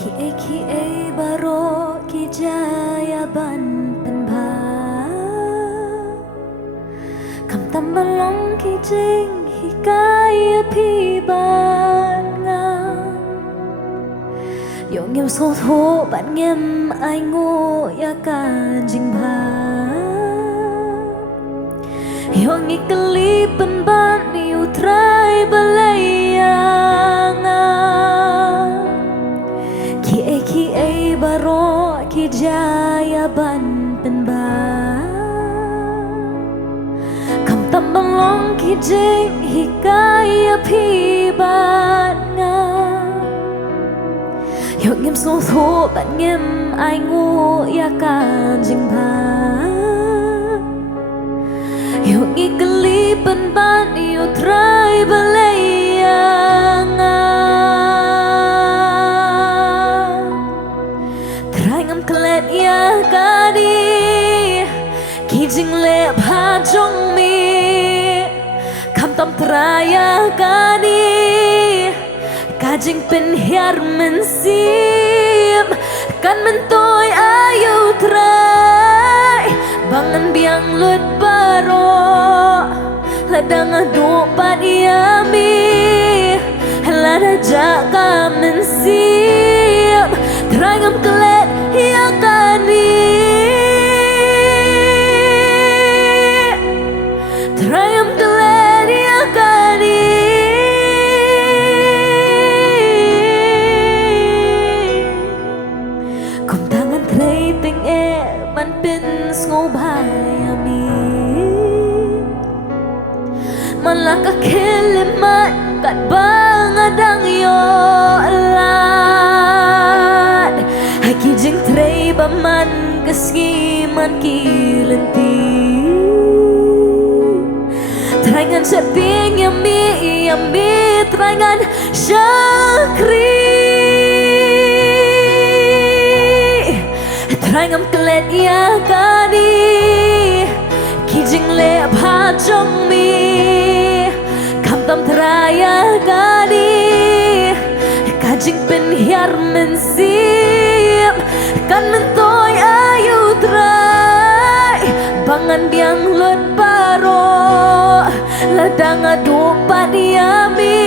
Kie baro ki jaya ban pen ba kam tam balong ki jing hi kaya pi ban nga yo ngem so tho ban ngem ai ngo ya kan jing ba yo ngi kali pen ban you try balaya Kie baro ki jaya ban pen ba kam tam balong ki jing hi kaya pi ban nga yo ngem so tho ban ngem ai ngo ya kan jing ba yo ngi kali pen ban you try balaya nga ngam klet ya kadi ki jing le pha jong mi kam tam traya kadi ka jing pen hiar men sim kan men toy ayu trai bangan biang lut baro ladang adu pat yami lada jaka men sim trai ngam klet ya kani Trayam klet ya kani Kum tangan tray ting ban pin ngo bayami Malaka kelimat kat bangadang yo alat Haki jing tray baman keski man kilenti Terangan seping yami terangan syakri Terangan kelet ya kani Kijing le pha jong mi Kam tam teraya kani Kajing pen hiar men sim kan men toy ayu trai bangan biang lut baro ladang adu padiami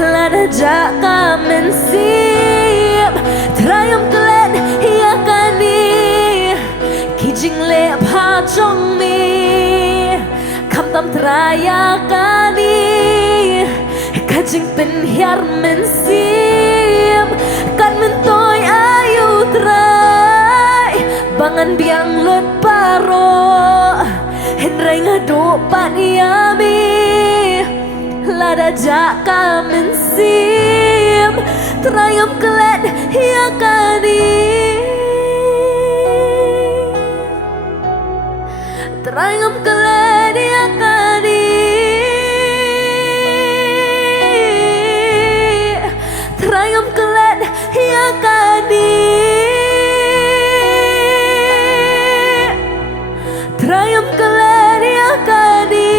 lada jaka men sim trayam klet ya kani kijing le pha jong mi kam tam traya kani kajing pen hiar men sim kan men toy ayu trai bangan biang lut baro henrai ngadu pat yami lada jaka men sim trayam klet ya kani trayam klet ya kani Trayam kelet ya kani Trayam kelet ya kani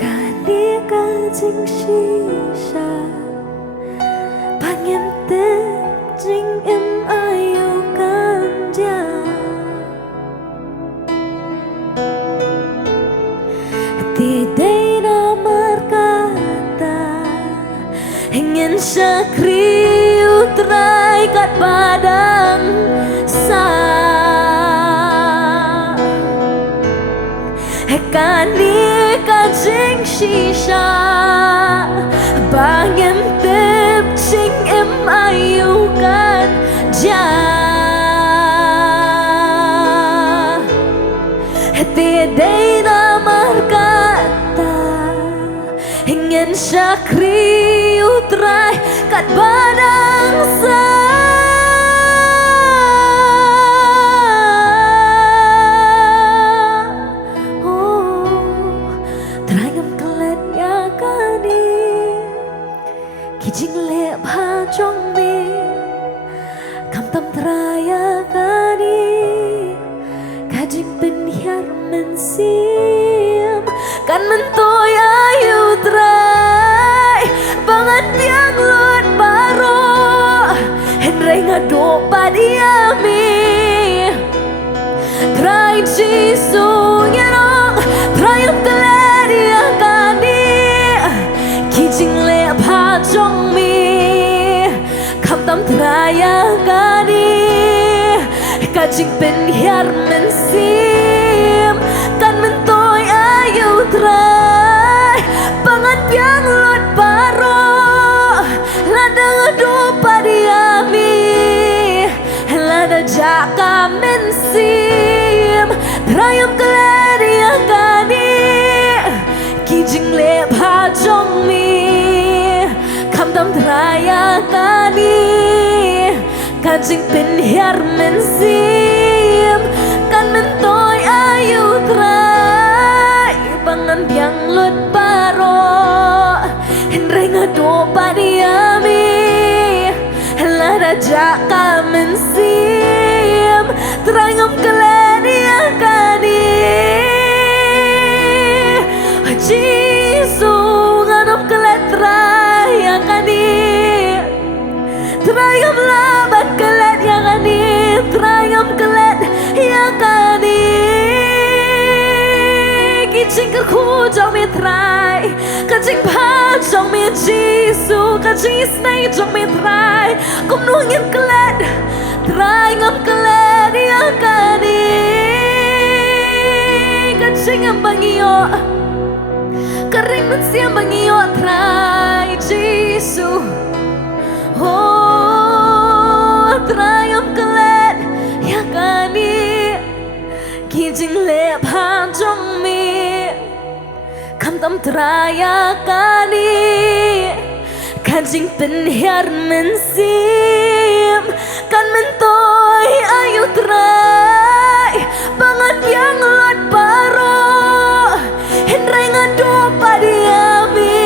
Kani kajing shisha Pangem te jing em ayu kanja Tidai namar kata ingin syakri utrai kat padang sa Kani kajing shisha bangem tep cing em ayu kan ja Tidai namar kata ingin syakri utrai kat badang sa Terangam kelet ya kani kijing le pha jong mi kam tam traya kani kajing pen hiar men sim kan mentoi ayu trai bangan biang lut baro henry ngado padiami trai jisu ngerong trai am keladi akani kijing le pa jong mi kam tam trai akani kajing pen hiar men sim kan mentoi ayu trai bangan biang lot baro lada ngadu padiami lada jaka men sim trayam keladi akani kijing le pa jong mi kam tam traya kani kajing pen hiar men sim kan mentoi ayu trai bangan biang lut baro henry ngado padiami lada jaka men sim trayam keladi akani jisu nganam kelet trai akani trayam laban kelet yakani trayam kelet yakani kijing kerku jong mi trai kijing pa jong mi jisu kijing isnai jong mi trai kum nungin kelet trayam kelet yakani kijing am bangio kering men siam bangio trai jisu oh trayam kelet yakani kijing le pa jong mi kam tam traya kani kajing pen hiar men sim kan mentoi ayu trai bangan biang lot baro henry ngado padiami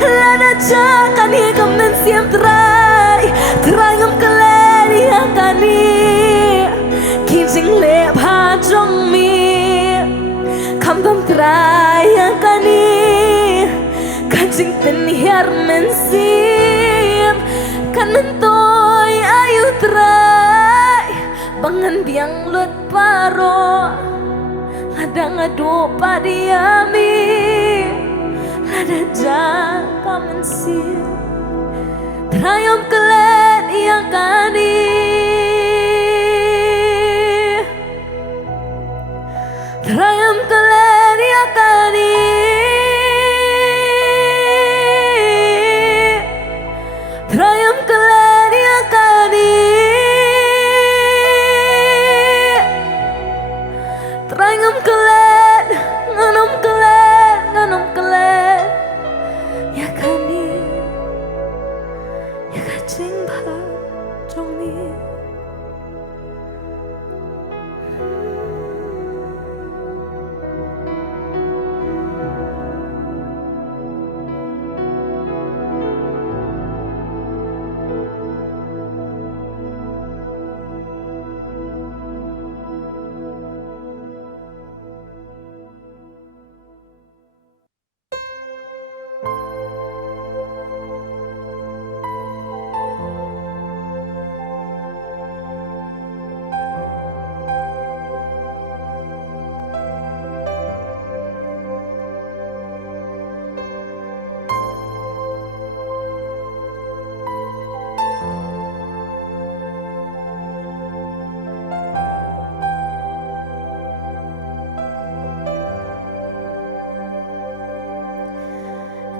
lada jakan hi kam men sim trai ngam keladi akani kijing le pa jong mi kam tam trai akani kajing pen hiar men sim kan mentoi ayu trai bangan biang lut baro lada ngado padiami lada jaka men sim trayam kelet yakani trayam kelet yakani trayam kelet yakani trayam kelet nganam kelet yakani yakajing pa jong mi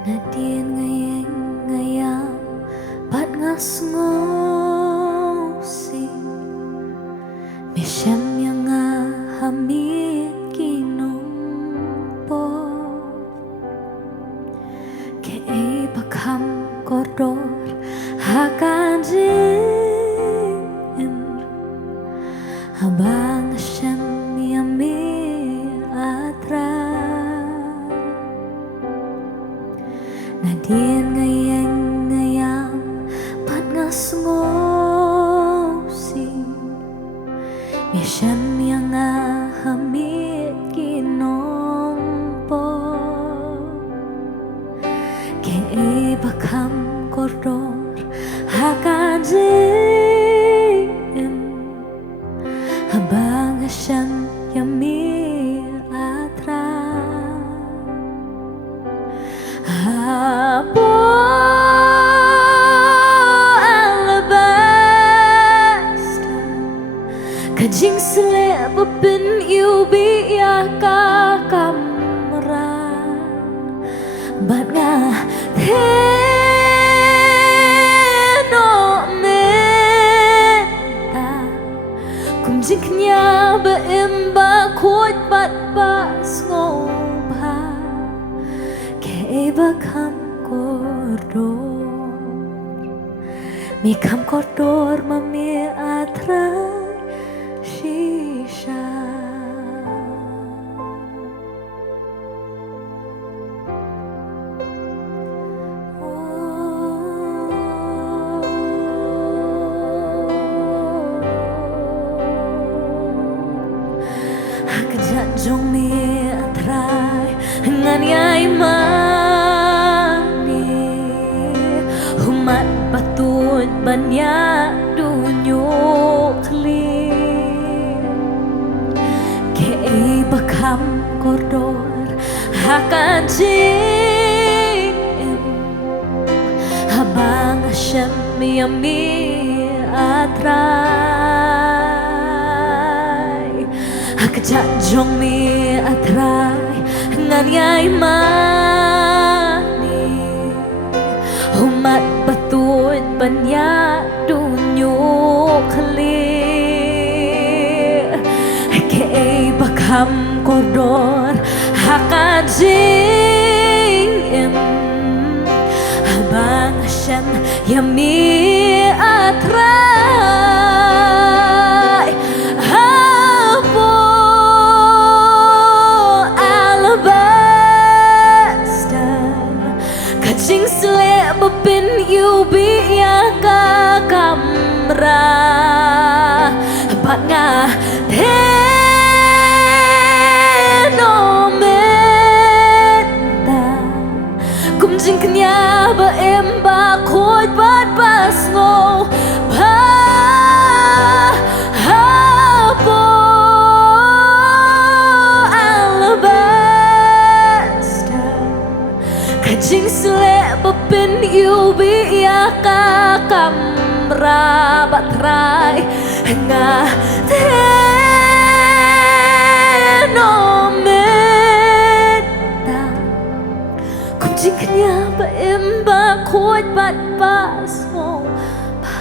nadien ngayeng ngayam pat ngas ngosing Mishem yang hamit kinumpo ke bakam koridor hakanjin abang Shem yamir atra nadien ngayeng ngayam pat ngas ngosing Mishem yang hamit kinompo Kajing sele bapin yêu bi ya ka kamra bat nga thế no meta kum jing nya ba em ba khoi bat ba ngo ba ke ba kham koridor mi kham koridor ma mi atra shisha Hakjat jong mi atrai ngan yai mani humat batut banyak dunyo kli ke bakam koridor hakajing habang Hashem yami atrai hakjat jong mi atrai ngan yai mani humat batut banyak dunyo kli ke bakam koridor hakajing habang Hashem yami atrai hapo alabaster kajing sele bapin yêu bi ya ka kamra bat nga thế no meta kum jing knya ba em ba khoi bat bas ngo ba hapo alabaster kajing sele bapin yêu bi ya ka kamra bat rai nga thế no meta kum jing knya ba em ba khoi bat bas ngo ba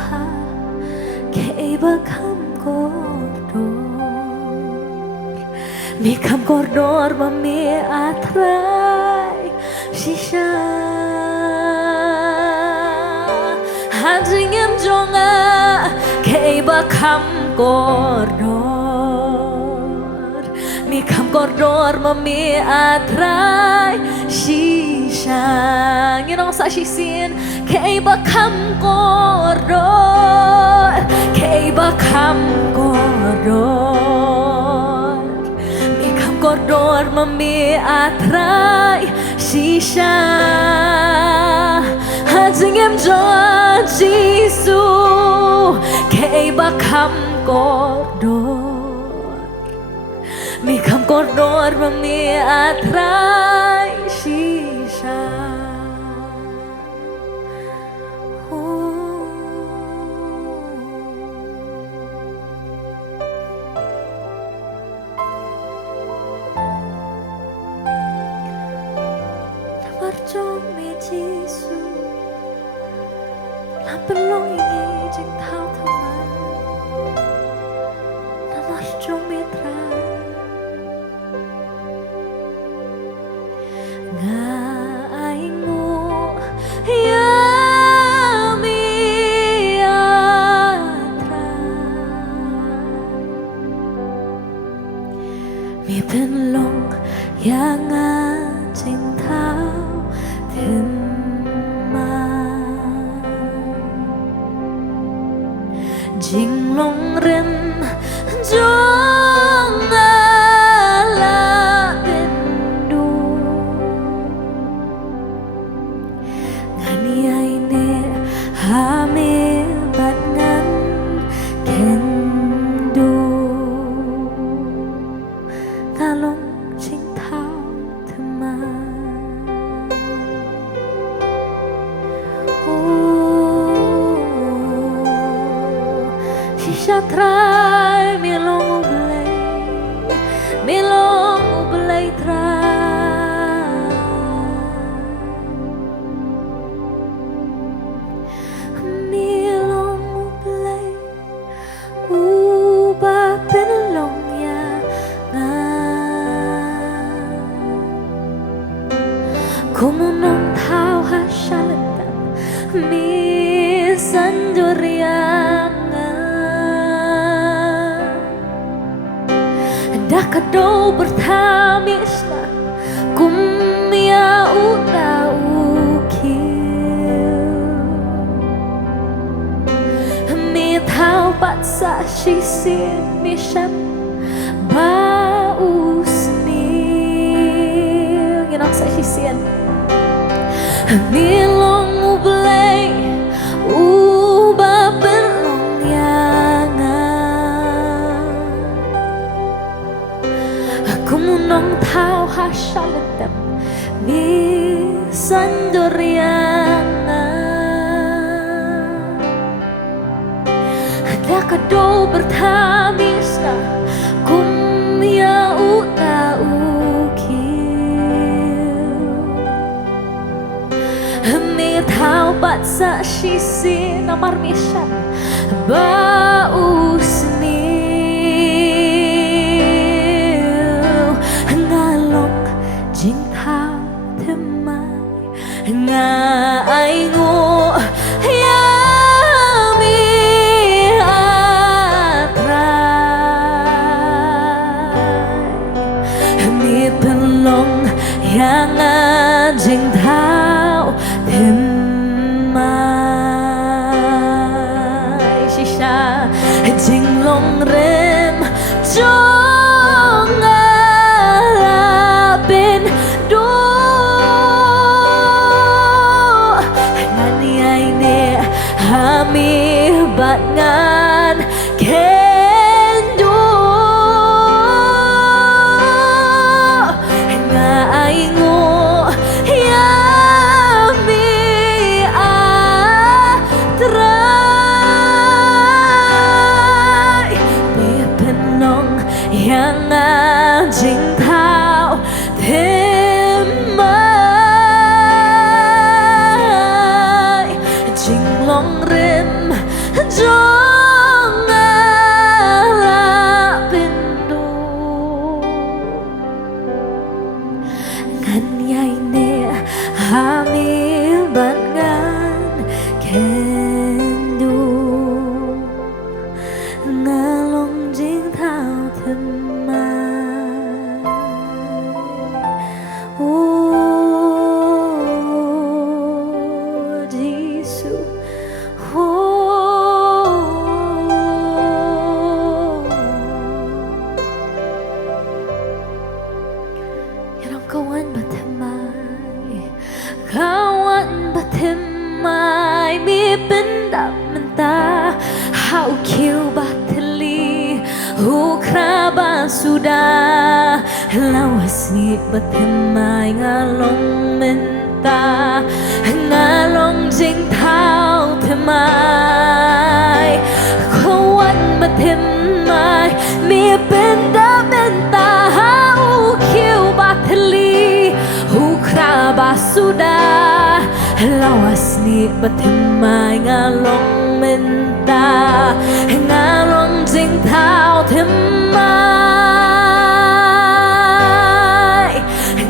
ke ba kham koridor mi kham koridor ba mi atrai shisha hajing em jonga ke ba kham koridor mi kham koridor ma mi atrai shisha nginong sa shisin ke ba kham koridor ke ba kham koridor mi kham koridor ma mi atrai shisha hajing em jonga jisu ke ba kham koridor mi kham koridor ma mi atrai shisha Jong mi Jisu la pelong ingi jing thao thaman namar jong mi tra nga ai ngu ya mi atra mi pelong yang jing thao jing long ren jong ala bendu ngani aine hame bat ngan kendo kalong jing thao teman Shisha trai mi long kadau bertamisna kumia ukil mi thao pat sa shi sin mi shat ba usni nginok sa shi sin mi long ublay uba belong yangan aku munong thao ha shalatem mi sanduriangan ada kadau bertamis na kumya uta mi thao bat sa shisi namar mishan ba usni ngalong jing thao themai nga ai ngô ya mi atrai mi pelong yang jing thao mai shisha jing long rem jong bên đô ngani ai nè hami bat ngan ken đô nga ai ngô yang jing thao thêm mai jing long rem jong la pindu ngan yai ne hami ban ngan kendu ngalong jing thao thêm kawan batemai mi pendap mentah hau kiu bateli ukraba sudah lawas ni batemai ngalong mentah ngalong jing thao temai kawan batemai mi pendap mentah hau kiu bateli ukraba sudah lawas ni batemai ngalong mentah ngalong jing thao temai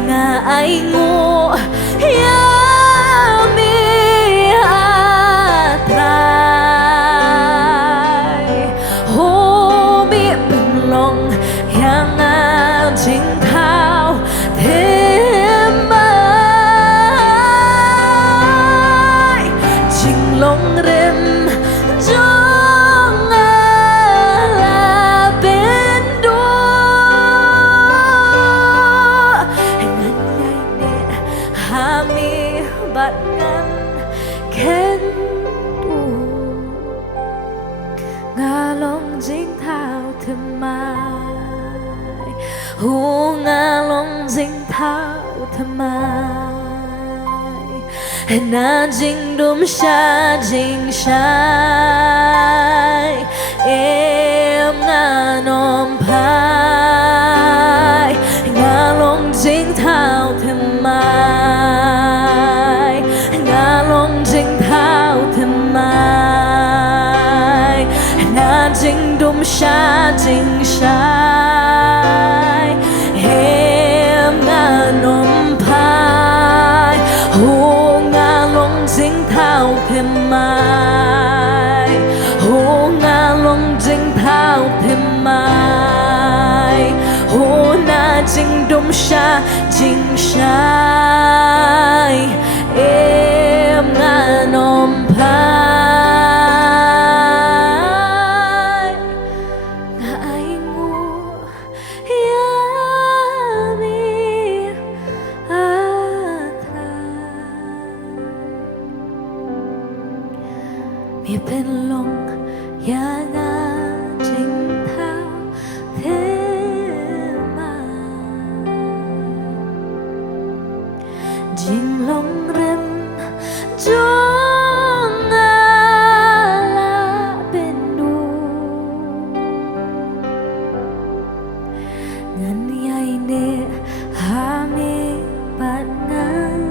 nga ai ngô ya mi atrai ho mi penglong yang jing thao long rem jong la bên đô ngan yai ne hami bat ngan ken du ngalong jing thao themai hu ngalong jing thao themai na jing dum sha jing shai em nga nom pai nga long jing thao thêm mai nga long jing thao thêm mai na jing dum sha jing shai em nga nom pai jing thao thêm mai hồ nga long jing thao thêm mai hồ chính đum xa chính sai em ngã nôm phai ngại ngu yami atra mi pen long ya ngã chính thao thế Jing long rem jong ala bendu ngan yai ne hame pat ngan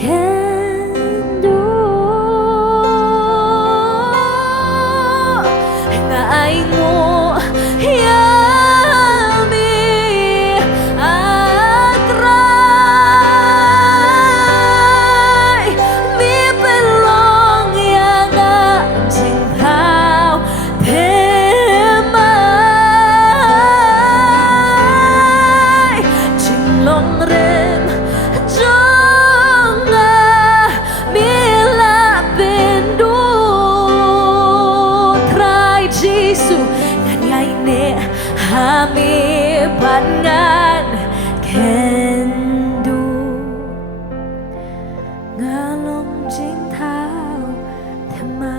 kendo ngai ngo Hami pangan kendo ngalong jing thao thema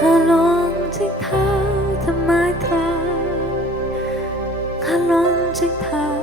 ngalong jing thao thema tra ngalong jing thao